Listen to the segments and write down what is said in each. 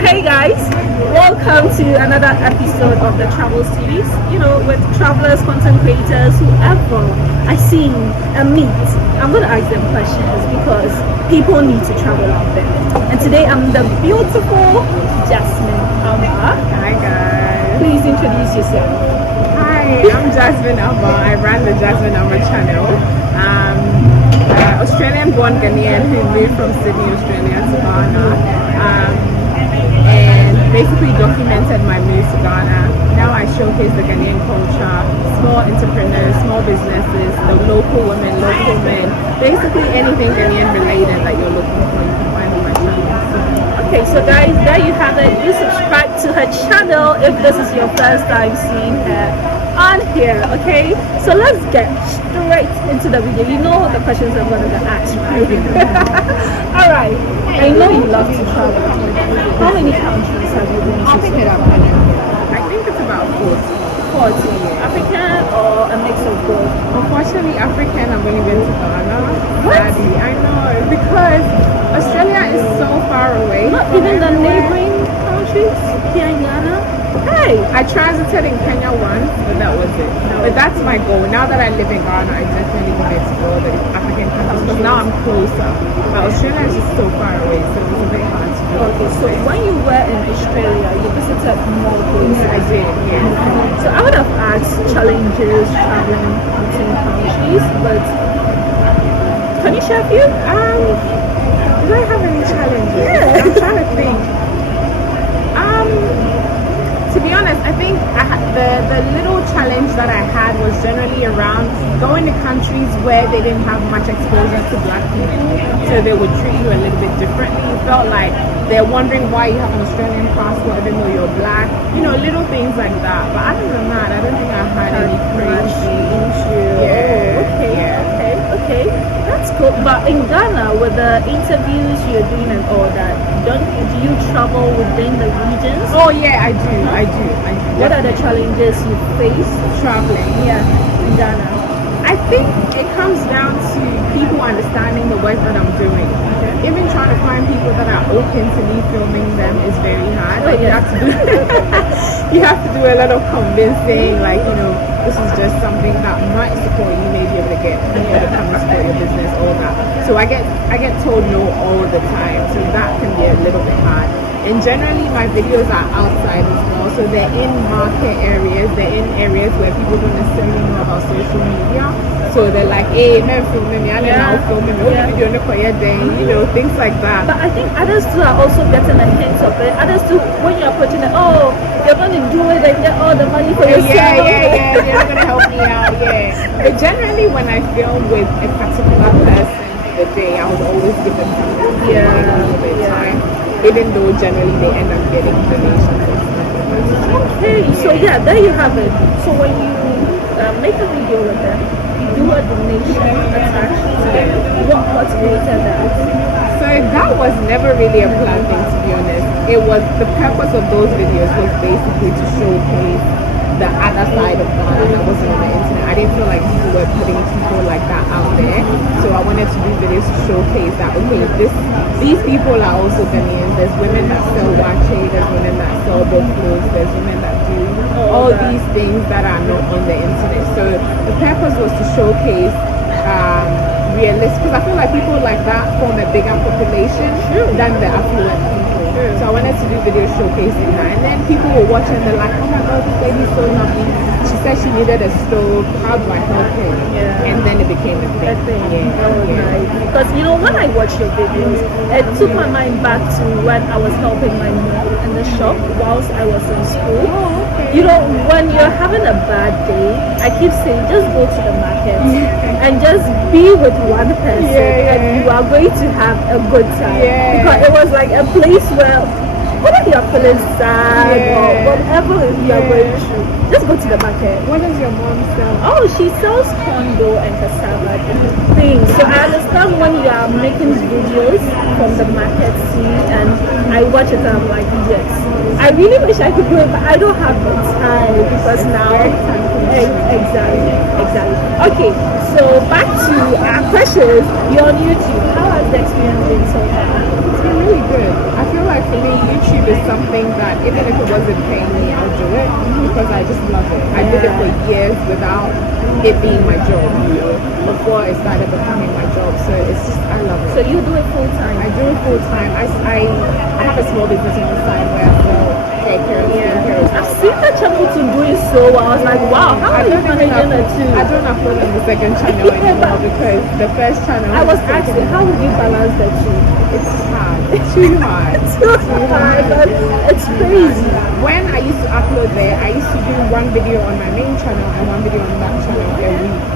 Hey guys, welcome to another episode of the travel series. With travelers, content creators, whoever I see and meet, I'm gonna ask them questions because people need to travel out there. And today I'm the beautiful JASMINE AMA. Hi guys. Please introduce yourself. Hi, I'm JASMINE AMA. I ran the JASMINE AMA channel. Australian-born Ghanaian who moved from Sydney, Australia to Ghana. And basically documented my move to Ghana. Now I showcase the Ghanaian culture, small entrepreneurs, small businesses, the local women, local men, basically anything Ghanaian related that you're looking for, you can find on my channel. Okay, so guys, there you have it. Do subscribe to her channel if this is your first time seeing her on here. Okay, so let's get straight into the video. You know the questions I'm going to ask, right? All right, I know you love to travel. How many countries have you been to? I'll pick it up. I think it's about 40. African or a mix of both? Unfortunately, African, I've only been to Ghana. What? Sadly, I know, because Australia is so far away. Not even the neighboring countries here in Ghana? Hey! I transited in Kenya once, but that was it. But that's my goal. Now that I live in Ghana, I definitely want to explore the African countries because now I'm closer. But Australia is just so far away, so it was a bit hard to do. Okay, so when you were in Australia, you visited more places. I did, yes. So I would have asked challenges traveling between countries, but can you share a few? Do I have any challenges? Yeah. I'm trying to think. To be honest, I think the little challenge that I had was generally around going to countries where they didn't have much exposure to black people, so they would treat you a little bit differently. It felt like they're wondering why you have an Australian passport even though you're black, little things like that. But other than that, I don't think I had any crazy issue. Okay, that's cool. But in Ghana, with the interviews you're doing and all that, do you travel within the regions? Oh yeah, I do. What are the challenges you face traveling? in Ghana? I think it comes down to people understanding the work that I'm doing. Okay. Even trying to find people that are open to me filming them is very hard. Oh, yeah. You have to do a lot of convincing, this is just something that might support you, maybe able to get people to come and support your business, all that. So I get told no all the time, so that can be a little bit hard. And generally my videos are outside as well, so they're in market areas, they're in areas where people don't necessarily know about social media. So they're like, hey, man, filming me, I don't know, filming me, video for your day, things like that. But I think others too are also getting a hint of it. Others too, when you're approaching it, oh, you're going to do it and get all the money for yourself. Yeah, they're going to help me out, But generally when I film with a particular person for the day, I would always give them something to time. Even though generally they end up getting donations and stuff. Okay, so there you have it. So when you make a video with them, you do a donation attached to it. What motivated that? So that was never really a planned thing, to be honest. It was the purpose of those videos was basically to showcase the other side of Ghana that wasn't on the internet. I didn't feel like people were putting people like that out there. So I wanted to do videos to showcase that, okay, these people are also Ghanaian. There's women that sell wache, there's women that sell both clothes, there's women that do all these things that are not on the internet. So the purpose was to showcase realistic, because I feel like people like that form a bigger population than the affluent people. So I wanted to do videos showcasing that, and then people were watching, they're like, oh my god, this lady's so lovely. She said she needed a stove, how do I help her? And then it became a thing. Nice. Because when I watch your videos, it took my mind back to when I was helping my mom in the shop whilst I was in school. When you're having a bad day, I keep saying just go to the market and just be with one person and you are going to have a good time. Because it was like a place where whether you're feeling sad or whatever you are going through, just go to the market. What does your mom sell? Oh, she sells condo and cassava things. So I understand when you are making videos from the market scene, and I watch it and I'm like, yes. I really wish I could do it, but I don't have the time because now exactly. Okay, so back to our questions. You're on YouTube. How has the experience been so far? It's been really good. I feel like for me, YouTube is something that even if it wasn't paying me, I'll do it because I just love it. I did it for years without it being my job, you know, before it started becoming my job. So it's just, I love it. So you do it full time? I do it full time. I have a small business on the side where I sell hair care and skincare as well. I've seen the channel to doing so well. I was like, wow, how are you managing the two? I don't upload on the second channel anymore because the first channel. I was asking, how would you balance the two? It's hard. It's too hard. But it's crazy. When I used to upload there, I used to do one video on my main channel and one video on that channel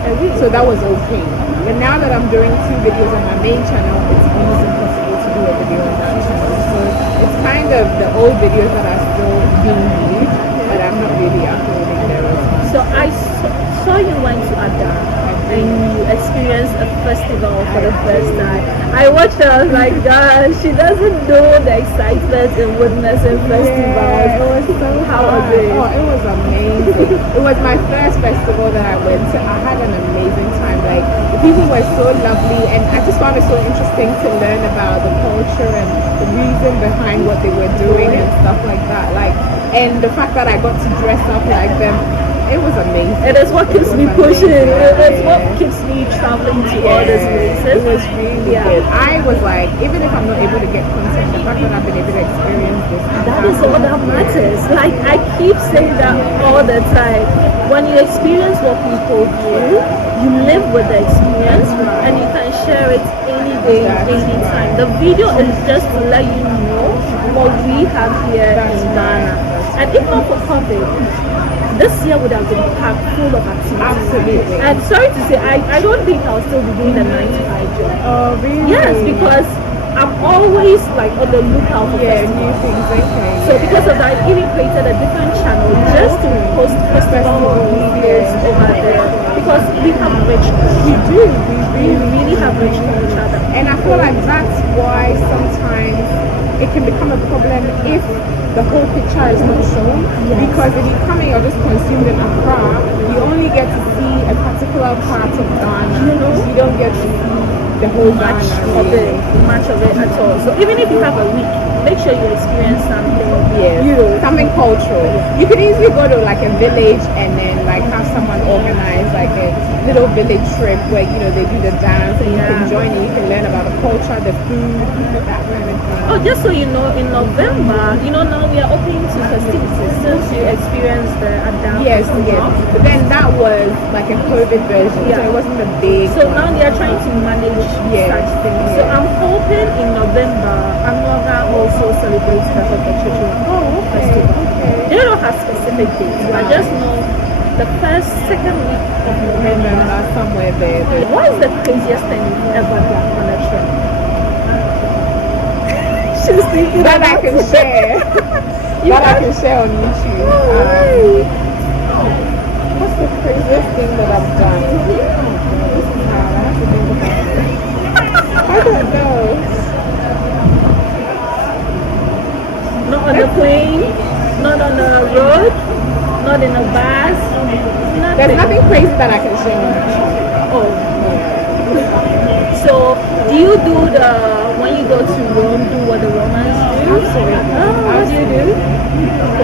a week. So that was okay. But now that I'm doing 2 videos on my main channel, it's almost impossible to do a video on that channel. So it's kind of the old videos that are still being viewed, but I'm not really uploading there as well. So I saw you went to Ada and you experienced a festival for the first time. I watched her, I was like, gosh, she doesn't know the excitement in witnessing festivals. Yeah, it was so How fun. was it? Oh, it was amazing. It was my first festival that I went to. I had an amazing time. Like, the people were so lovely, and I just found it so interesting to learn about the culture and the reason behind what they were doing and stuff like that. Like, and the fact that I got to dress up like them, it was amazing. It is what keeps me pushing. It's what keeps me traveling to all these places. It was really good. I was like, even if I'm not able to get content, the fact that I've been able to experience this, That is all that matters. Like I keep saying that all the time. When you experience what people do, you live with the experience and you can share it any day, any time. The video is just to let you know what we have here in Ghana. And if not for COVID, this year would have been packed full of activities. Absolutely. And sorry to say, I don't think I'll still be doing a 9 to 5 job. Oh, really? Yes, because I'm always like on the lookout for new festivals. things. Okay. So because of that, I even created a different channel just to post festival videos over there. Because we have rich culture. We really have rich culture. And I feel like that's why sometimes it can become a problem if the whole picture is not shown. Because if you come and you're just consumed in Accra, you only get to see a particular part of Ghana. You don't get to see the whole much Ghana. of it, much of it at all. So even if you have a week, make sure you experience something. Something cultural. You could easily go to like a village and then like have someone organize like a little village trip where they do the dance and you can join and you can learn about the culture, the food, that kind of thing. Oh, just so you know, in November, now we are opening to festivities since you experienced the Adam. Yes. But then that was like a COVID version, so it wasn't a big. So now they are trying to manage such things. So I'm hoping in November, Anwanga also celebrates the Hotochuchu festival. They don't have specific dates. I just know the first, second week of November. Somewhere there. What is the craziest thing you've ever done on a trip? She's thinking that I can share. I can share on YouTube. What's the craziest thing that I've done? This is hard. I have to think about it. I don't know. Not on the plane, not on the road, not in a bus. Nothing. There's nothing crazy that I can share on YouTube. Oh. So, do you do when you go to Rome, do what the Romans do? Absolutely. What do you do?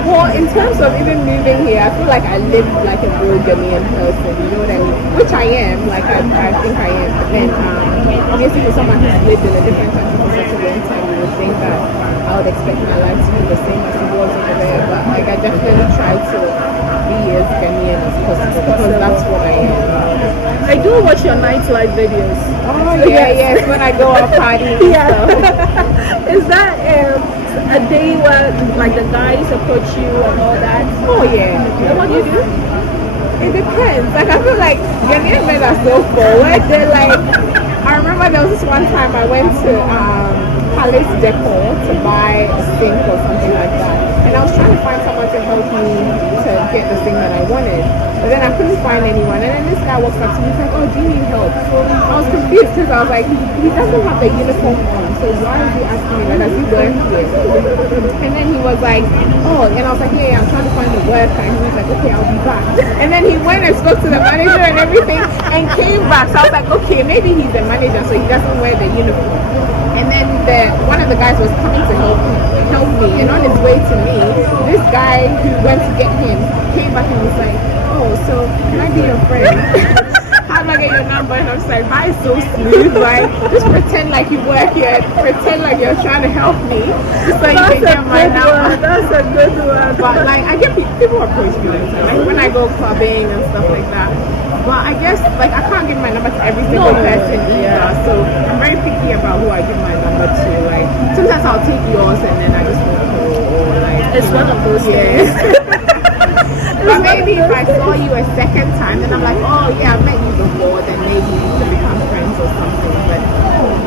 Well, in terms of even moving here, I feel like I live like a real Ghanaian person, you know what I mean? Which I am, like I think I am. But then, obviously for someone who's lived in a different country for such a long time, you would think that I would expect my life to be the same as it was over there. But like I definitely try to be as Ghanaian as possible because that's what I am. I do watch your nightlife videos. Oh yes, when I go out partying and stuff. Is that a day where like the guys approach you and all that? Oh yeah. And what do you do? It depends. Like I feel like Ghanaian men are so forward. They're like, I remember there was this one time I went to Palace Decor to buy a sink or something like that. And and I was trying to find someone to help me to get the thing that I wanted. But then I couldn't find anyone. And then this guy walks up to me, he's like, oh, do you need help? I was confused because I was like, he doesn't have the uniform on, so why is he asking me that? Does he work here? And then he was like, oh, and I was like, yeah, I'm trying to find a worker. And he was like, okay, I'll be back. And then he went and spoke to the manager and everything and came back. So I was like, okay, maybe he's the manager, so he doesn't wear the uniform. And then one of the guys was coming to help me, and on his way to me, this guy who went to get him came back and was like, oh, so can I be your friend? How do I get your number? And I was like, that is so smooth. Like, just pretend like you work here, pretend like you're trying to help me, just so you can get my number. That's a good one. But like, I get people approach me all the time, like when I go clubbing and stuff like that. But I guess like I can't give my number to every single person either. So I'm very picky about who I give my number to. Like sometimes I'll take yours and then I just won't call, or like It's one of those things. But maybe if I saw you a second time, then I'm like, oh yeah, I've met you before, then maybe we can become friends or something. But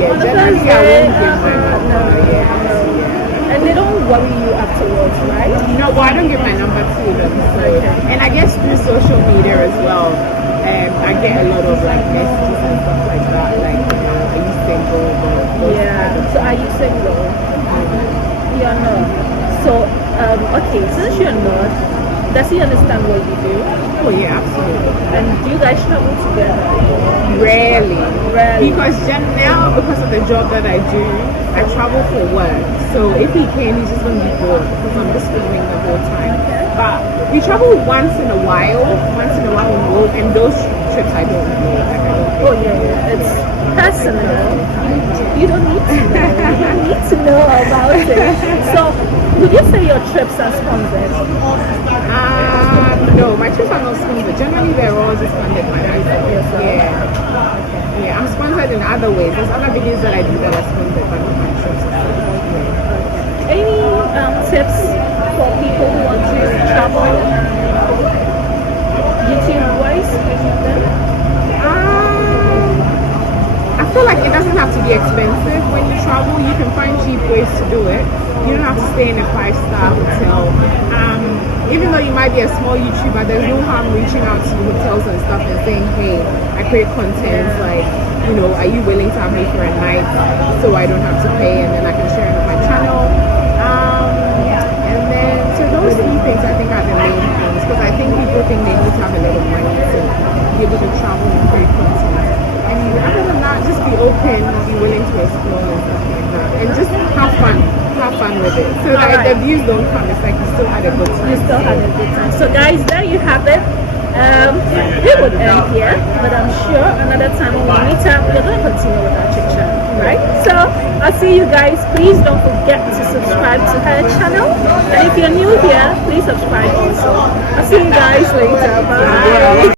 yeah, generally I won't give my number. And they don't worry you afterwards, right? No, well, I don't give my number to them. So, and I guess through social media as well, I get a lot of like messages and stuff like that. Like, are you single? So are you single? You're not. So, okay, since you're not, does he understand what you do? Oh yeah, absolutely. And do you guys travel together? Rarely. Because now, because of the job that I do, I travel for work. So if he came, he's just going to be bored because I'm just filming the whole time. But we travel once in a while we go, and those trips I don't do. Like, I don't Oh yeah, it's personal. You don't need to know. You don't need to know about it. So, would you say your trips are sponsored? No, my trips are not sponsored. Generally, they're all just funded by myself. Yeah, I'm sponsored in other ways. There's other videos that I do that are sponsored, but not my trips. Any tips for people who want to travel YouTube-wise? I feel like it doesn't have to be expensive. When you travel, you can find cheap ways to do it. You don't have to stay in a 5-star hotel. Even though you might be a small YouTuber, there's no harm reaching out to hotels and stuff and saying, hey, I create content, like, you know, are you willing to have me for a night so I don't have to pay, and then I can share it on my channel. And then, so those 3 things I think are the main things, because I think people think they need to have a lot of money to be able to travel and create content. And other than that, just be open, be willing to explore and stuff like that, and just have fun with it. So that the views don't come, it's like you still had a good time. You still had a good time. So guys, there you have it. We would end here, but I'm sure another time when we meet up, we're going to continue with our chit chat, right? So I'll see you guys. Please don't forget to subscribe to her channel, and if you're new here, please subscribe also. I'll see you guys later. Bye.